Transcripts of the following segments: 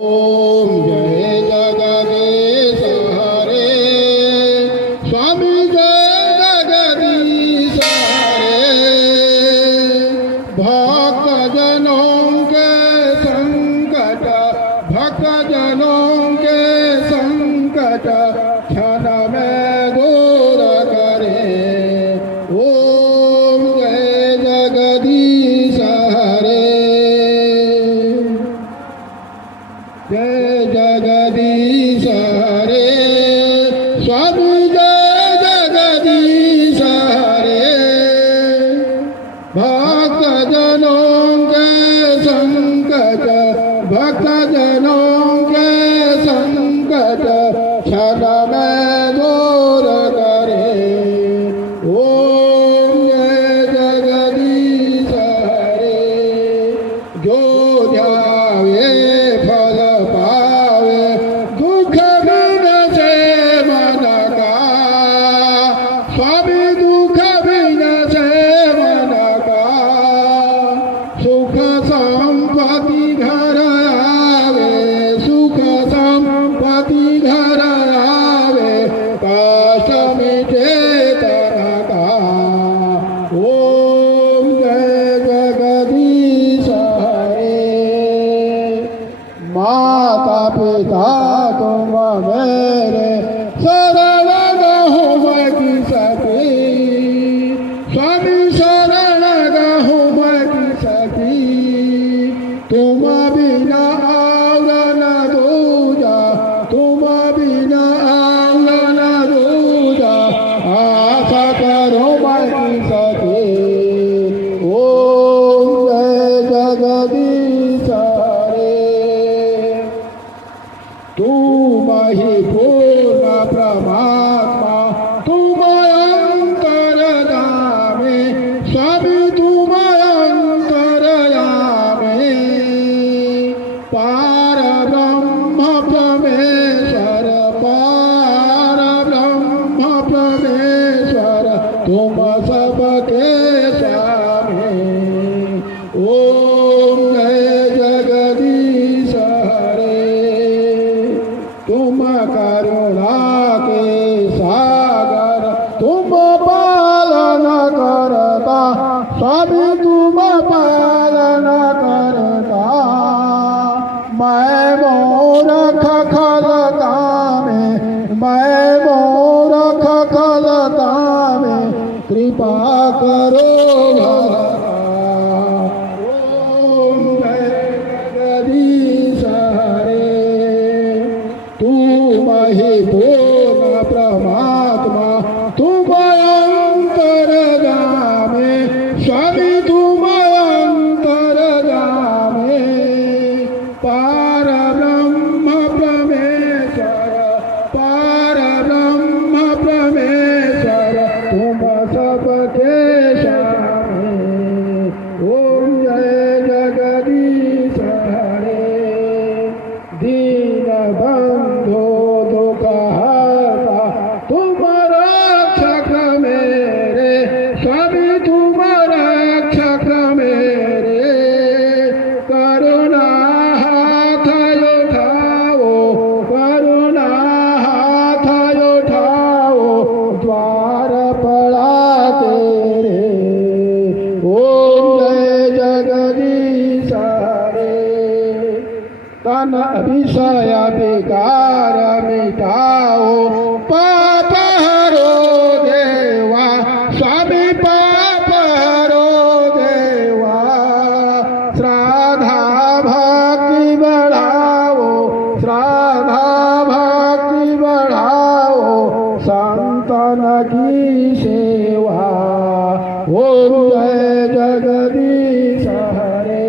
ओम जय जगदीश हरे स्वामी जय जगदीश हरे भक्त जनों के संकट क्षण में दूर करे। ओम जय जगदीश हरे जय जगदीश हरे स्वामी जय जगदीश हरे भक्त जनों के संकट क्षण में दूर करे। ओम जय जगदीश हरे जो ध्यावे फल पावे दुख बिन से मन का। स्वामी दुख बिन से मन का सुख संपत्ति घर आवे घर आवे कष्ट मिटे तन का। ओम जय जगदीश हरे माता पिता तुम मेरे शरण गहूँ मैं किसकी। स्वामी शरण गहूँ मैं किसकी तुम बिना और न दूजा तुम बिना और न दूजा आशा करो मैं किसकी। ओम जय जगदीश हरे तुम ही पूर्ण परमात्मा तुम अंतर्यामी। स्वामी तुम अंतर्यामी पार ब्रह्म परमेश्वर तुम सबके स्वामी। ओम जय जगदीश हरे तुम करुणा के सागर तुम पालन करता। स्वामी तुम पालन करता मैं मूर्ख खलता में कृपा करो भगवान। ओम जय जगदीश हरे तुम ही पूर्ण परमात्मा तुम अंतर्यामी। स्वामी तुम अंतर्यामी पार ब्रह्म परमेश्वर तुम सबके स्वामी। ओम जय जगदीश हरे दीन बंधु दुख हरता तुम रक्षक मेरे। स्वामी तुम रक्षक मेरे करुणा हाथ उठाओ द्वार पड़ा तेरे। ओम जय जगदीश हरे तन विषय विकार मिटाओ पाप हरो देवा। स्वामी पाप हरो देवा श्रद्धा भक्ति बढ़ाओ संतन की सेवा। ओम जय जगदीश हरे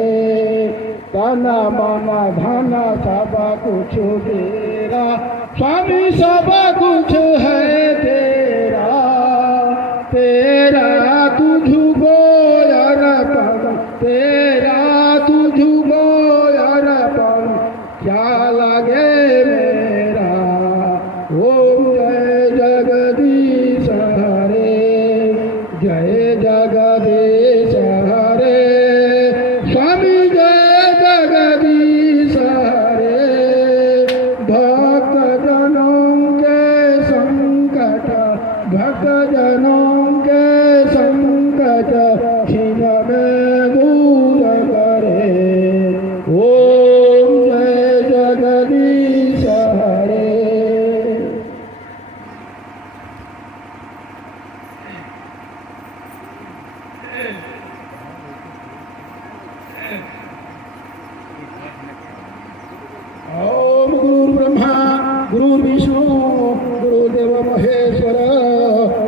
तन मन धन सब कुछ तेरा। स्वामी सब कुछ है तेरा तुझको अर्पण क्या लगे मेरा। ओम जय जगदीश हरे जय जगदीश हरे स्वामी जय जगदीश हरे गुरुर्विष्णू गुरुदेव महेश्वर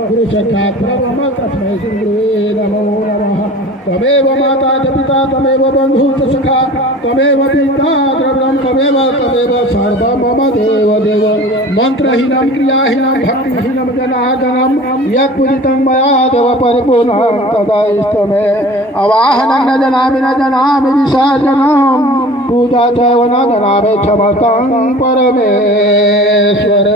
गुरु साक्षात् परब्रह्म तस्मै श्री गुरुवे नमो नमः त्वमेव माता च पिता त्वमेव बन्धु च सखा त्वमेव पिता द्रव्यं त्वमेव सर्वं मम देव देव मंत्रहीनं क्रियाहीनं भक्तिहीनं जनार्दनं यत्पूजितं मया देव परिपूर्णं तदा इष्टमे अवाहनं न जनामि विसर्जनं पूजा च न जनामि क्षमतां परमेश्वर